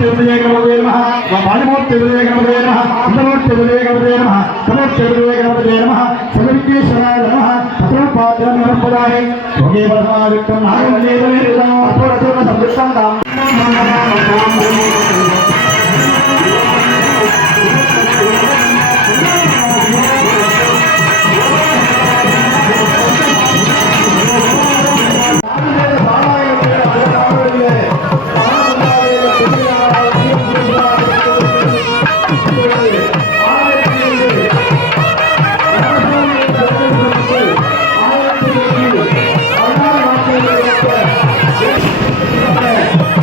సమూర్తి గణపతే నమ వాణిమూర్తి గణపతే నమ ఇంద్రమూర్తి గణపతే నమ సమూర్తి గణపతే నమ సమవిఘ్నేశ్వరాయ నమ పత్రపాత్ర నమఃపదాయే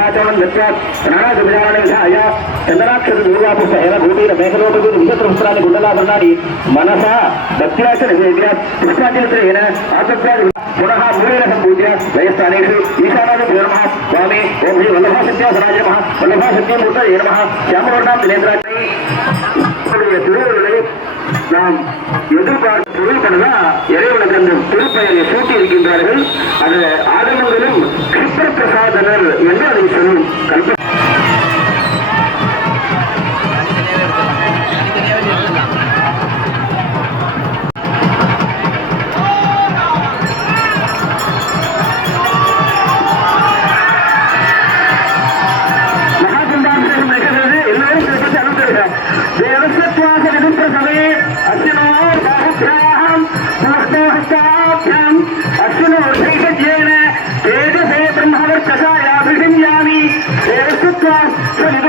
ध्याचवनं गत्वा प्राणादिविधानानि विधाय चन्द्राक्षरूपापुष्टहेन भूमिन मेघलोटगुरु विशत्रवस्त्राणि कुण्डलाभरणानि मनसा भक्त्याश्च निवेद्य कृष्णाचरित्रेण आत्मत्वानि पुनः मूलेन सम्पूज्य वयस्थानेषु ईशानाय नमः स्वामी ओम श्री वल्लभासत्यासनाय नमः वल्लभासत्यमूर्तये नमः श्यामवर्णां दिनेन्द्राचि திருவருளை நாம் எதிர்பார்த்து திருப்பணதான் இறைவனுக்கு அந்த திருப்பெயரை சூட்டி இருக்கின்றார்கள் அது ஆத பிரசாதனர் என்று அதை சொல்லும். கல்ப மகாகும்பாபிஷேகம் நடக்கிறது. சபையே Democrats.